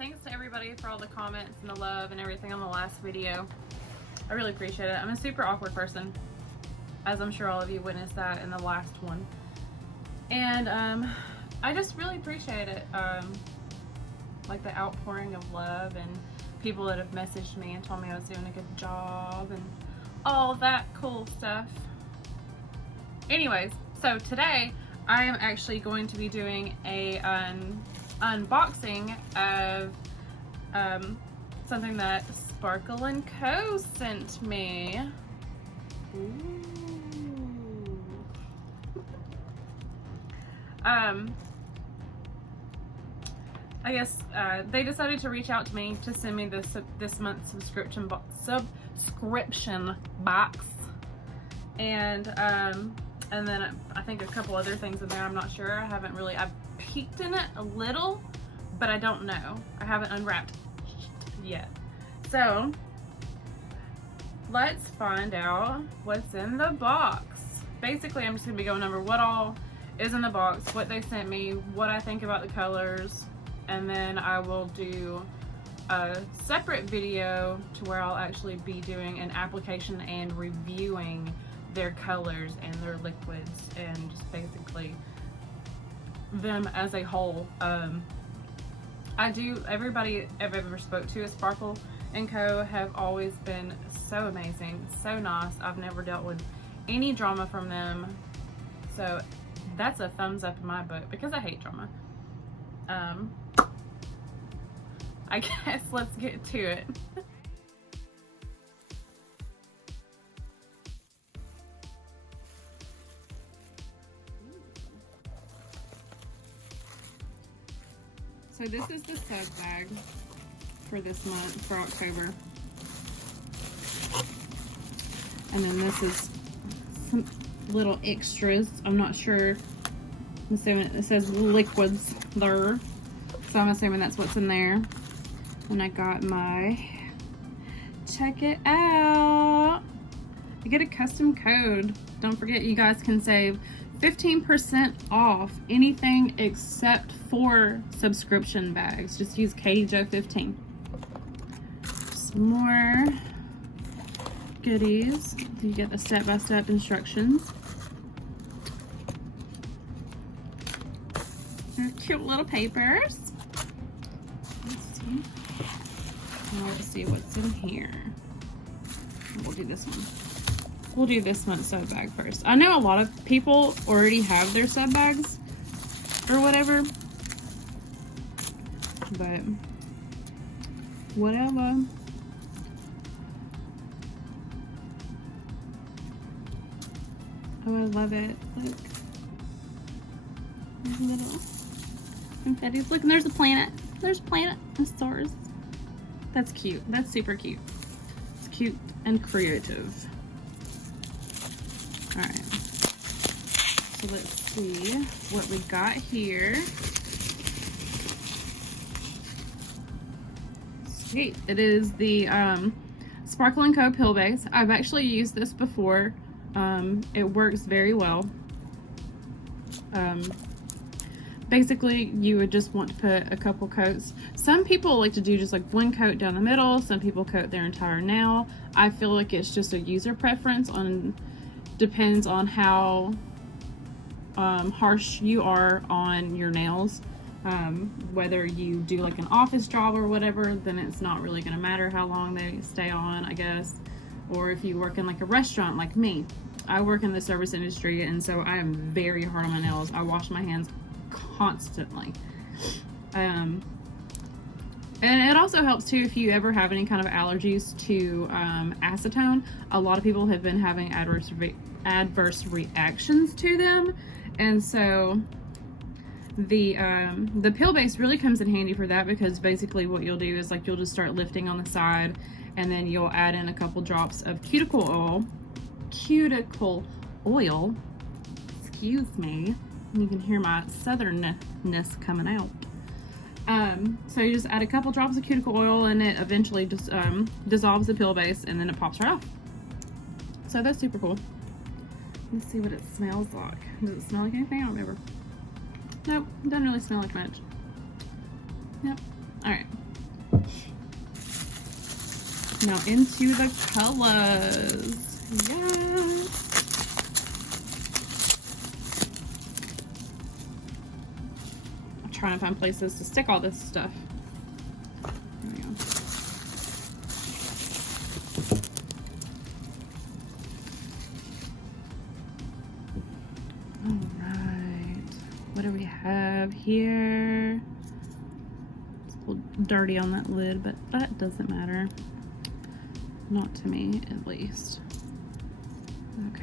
thanks to everybody for all the comments and the love and everything on the last video. I really appreciate it. I'm a super awkward person, as I'm sure all of you witnessed that in the last one. And I just really appreciate it. Like the outpouring of love and people that have messaged me and told me I was doing a good job and all that cool stuff. Anyways, so today I am actually going to be doing a unboxing of something that Sparkle & Co. sent me. Ooh. I guess they decided to reach out to me to send me this month's subscription box, and then I think a couple other things in there. I'm not sure. I've peeked in it a little, but I don't know. I haven't unwrapped yet. So let's find out what's in the box. Basically, I'm just gonna be going over what all is in the box, what they sent me, what I think about the colors, and then I will do a separate video to where I'll actually be doing an application and reviewing their colors and their liquids and just basically them as a whole. Everybody I've ever spoke to at Sparkle & Co. have always been so amazing, so nice. I've never dealt with any drama from them, so that's a thumbs up in my book because I hate drama. I guess let's get to it. So this is the sub bag for this month, for October. And then this is some little extras. I'm not sure. I'm assuming it says liquids there. So I'm assuming that's what's in there. And I got my, check it out. I get a custom code. Don't forget, you guys can save 15% off anything except for subscription bags. Just use KatieJo15. Some more goodies. You get the step-by-step instructions. They're cute little papers. Let's see what's in here. We'll do this one. We'll do this month's sub bag first. I know a lot of people already have their sub bags or whatever, but whatever. Oh, I love it. Look. There's little confettis. Look, and there's a planet. There's a planet and stars. That's cute. That's super cute. It's cute and creative. Alright. So let's see what we got here. Sweet. It is the Sparkle & Co. pill base. I've actually used this before. It works very well. Basically, you would just want to put a couple coats. Some people like to do just like one coat down the middle. Some people coat their entire nail. I feel like it's just a user preference. Depends on how harsh you are on your nails. Whether you do like an office job or whatever, then it's not really going to matter how long they stay on, I guess. Or if you work in like a restaurant like me. I work in the service industry, and so I am very hard on my nails. I wash my hands constantly. And it also helps too if you ever have any kind of allergies to acetone. A lot of people have been having adverse reactions to them, and so the pill base really comes in handy for that, because basically what you'll do is like you'll just start lifting on the side, and then you'll add in a couple drops of cuticle oil, excuse me, you can hear my southernness coming out. So you just add a couple drops of cuticle oil, and it eventually just dissolves the pill base, and then it pops right off. So that's super cool. Let's see what it smells like. Does it smell like anything? I don't remember. Nope, doesn't really smell like much. Yep. Alright. Now into the colors. Yes. I'm trying to find places to stick all this stuff. There we go. All right. What do we have here? It's a little dirty on that lid, but that doesn't matter. Not to me, at least. Okay.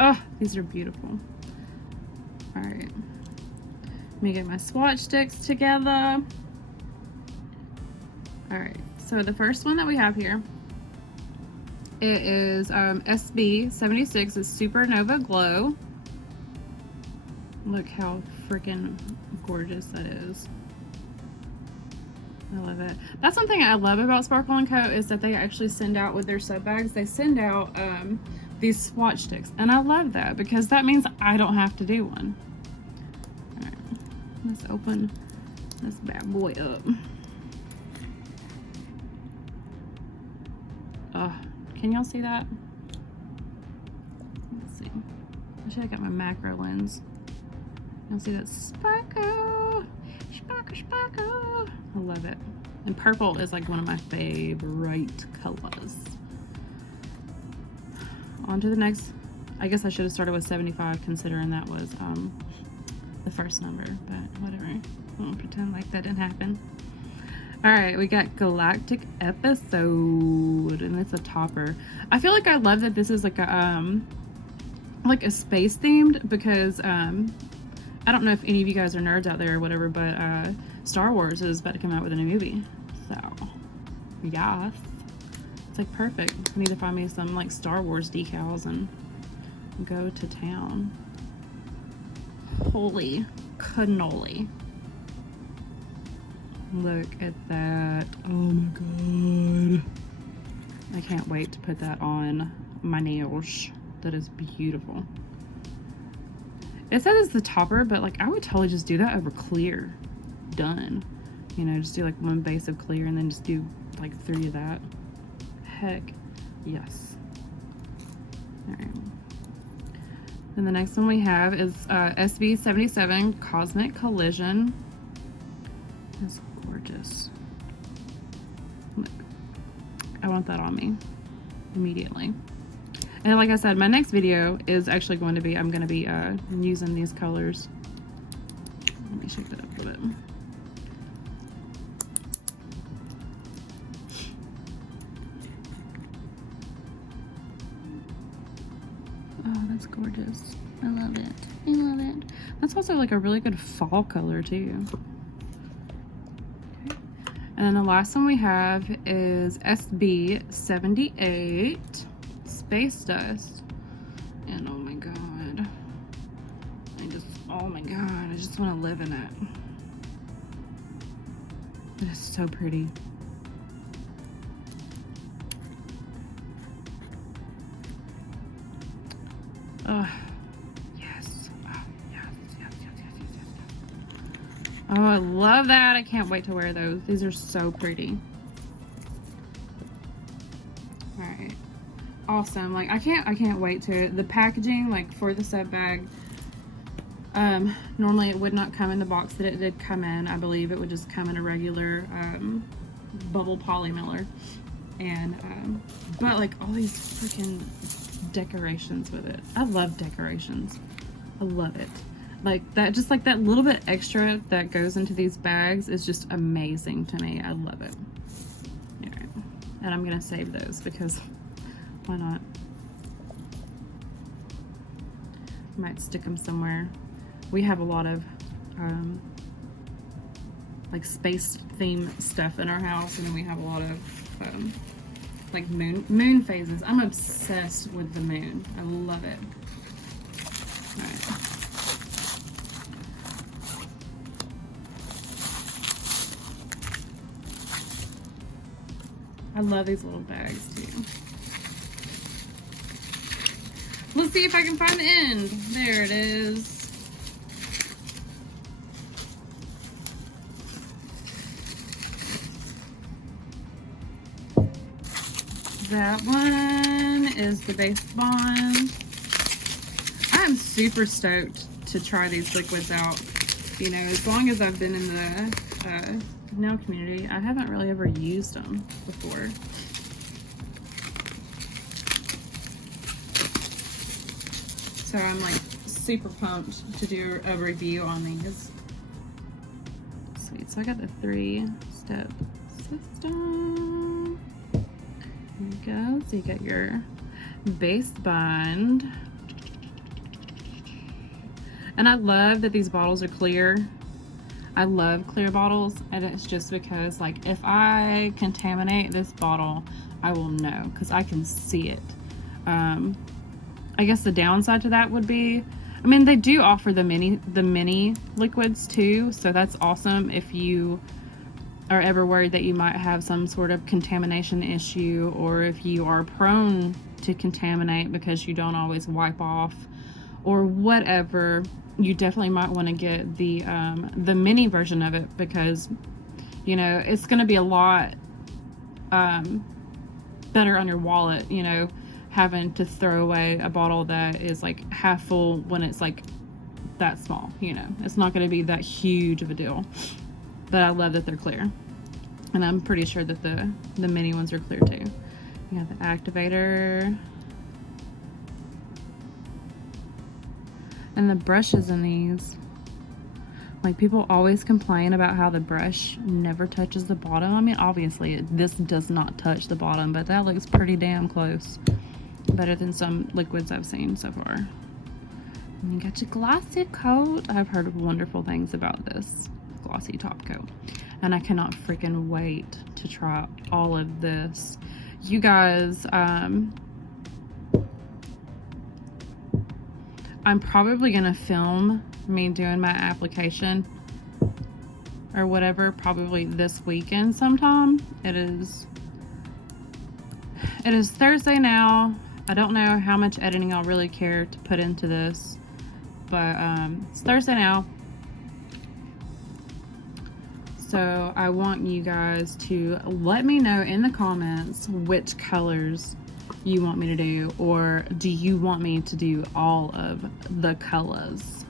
Oh, these are beautiful. All right. Let me get my swatch sticks together. All right. So the first one that we have here, it is SB76. It's Supernova Glow. Look how freaking gorgeous that is. I love it. That's one thing I love about Sparkle & Co. is that they actually send out with their sub bags. They send out these swatch sticks, and I love that because that means I don't have to do one. All right, let's open this bad boy up. Can y'all see that? Let's see. I should have got my macro lens. You'll see that sparkle. Sparkle, sparkle. I love it. And purple is like one of my favorite colors. On to the next. I guess I should have started with 75 considering that was the first number, but whatever. I won't pretend like that didn't happen. All right, we got Galactic Episode, and it's a topper. I feel like I love that this is like a space themed because I don't know if any of you guys are nerds out there or whatever, but Star Wars is about to come out with a new movie. So, yes. It's like perfect. I need to find me some like Star Wars decals and go to town. Holy cannoli. Look at that. Oh my god. I can't wait to put that on my nails. That is beautiful. It says it's the topper, but like I would totally just do that over clear. Done. You know, just do like one base of clear and then just do like 3 of that. Heck yes. Alright. And the next one we have is SB77 Cosmic Collision. It's gorgeous. Look. I want that on me immediately. And like I said, my next video is actually going to be, I'm going to be using these colors. Let me shake that up a little bit. Oh, that's gorgeous. I love it. I love it. That's also like a really good fall color too. Okay. And then the last one we have is SB78 Space Dust. And oh my god. Oh my god, I just want to live in it. It is so pretty. Oh, yes. Oh, yes, yes, yes, yes, yes, yes. Oh, I love that. I can't wait to wear those. These are so pretty. All right. Awesome. Like I can't wait to the packaging like for the sub bag. Normally it would not come in the box that it did come in. I believe it would just come in a regular bubble polymiller. And but like all these freaking decorations with it. I love decorations. I love it. Like that, just like that little bit extra that goes into these bags is just amazing to me. I love it. All right. And I'm gonna save those because why not? Might stick them somewhere. We have a lot of like space themed stuff in our house, and then we have a lot of like moon phases. I'm obsessed with the moon. I love it. All right. I love these little bags too. Let's see if I can find the end. There it is. that one is the Base Bond. I'm super stoked to try these liquids out. You know, as long as I've been in the nail community, I haven't really ever used them before. So I'm like super pumped to do a review on these. Sweet, so I got the 3-step system. There you go. So you got your Base Bond. And I love that these bottles are clear. I love clear bottles, and it's just because, like, if I contaminate this bottle, I will know because I can see it. I guess the downside to that would be, I mean, they do offer the mini liquids too, so that's awesome if you are ever worried that you might have some sort of contamination issue, or if you are prone to contaminate because you don't always wipe off or whatever. You definitely might want to get the mini version of it, because, you know, it's going to be a lot better on your wallet, you know, having to throw away a bottle that is like half full when it's like that small. You know, it's not going to be that huge of a deal. But I love that they're clear, and I'm pretty sure that the mini ones are clear too. You got the activator. And the brushes in these, like, people always complain about how the brush never touches the bottom. I mean, obviously this does not touch the bottom, but that looks pretty damn close. Better than some liquids I've seen so far. And you got your glossy coat. I've heard wonderful things about this glossy top coat, and I cannot freaking wait to try all of this. You guys, I'm probably gonna film me doing my application or whatever, probably this weekend sometime. It is Thursday now. I don't know how much editing I'll really care to put into this, but it's Thursday now. So I want you guys to let me know in the comments which colors you want me to do, or do you want me to do all of the colors?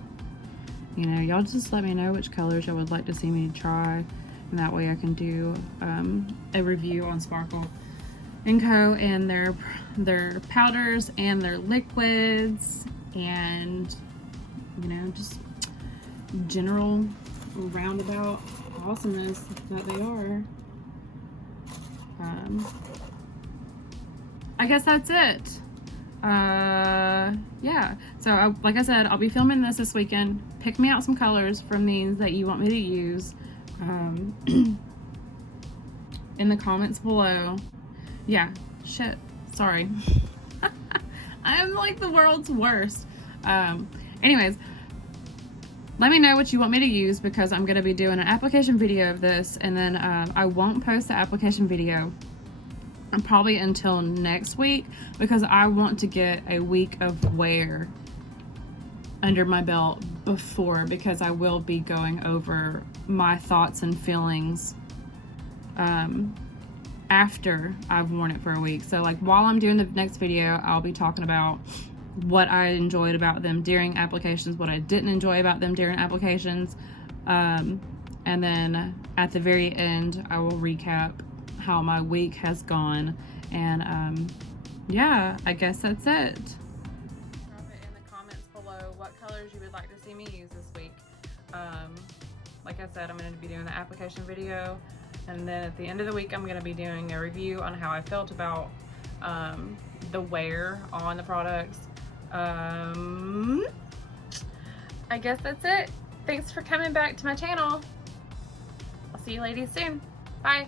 You know, y'all just let me know which colors y'all would like to see me try, and that way I can do a review on Sparkle & Co. and their powders and their liquids, and, you know, just general roundabout awesomeness that they are. I guess that's it. Yeah, so like I said, I'll be filming this weekend. Pick me out some colors from these that you want me to use in the comments below. Yeah, shit, sorry. I'm like the world's worst. Anyways, let me know what you want me to use, because I'm going to be doing an application video of this, and then I won't post the application video probably until next week, because I want to get a week of wear under my belt before, because I will be going over my thoughts and feelings after I've worn it for a week. So, like, while I'm doing the next video, I'll be talking about what I enjoyed about them during applications, what I didn't enjoy about them during applications, and then at the very end I will recap how my week has gone, and yeah, I guess that's it. Drop it in the comments below what colors you would like to see me use this week. Like I said, I'm going to be doing the application video, and then at the end of the week I'm going to be doing a review on how I felt about the wear on the products. I guess that's it. Thanks for coming back to my channel. I'll see you ladies soon. Bye.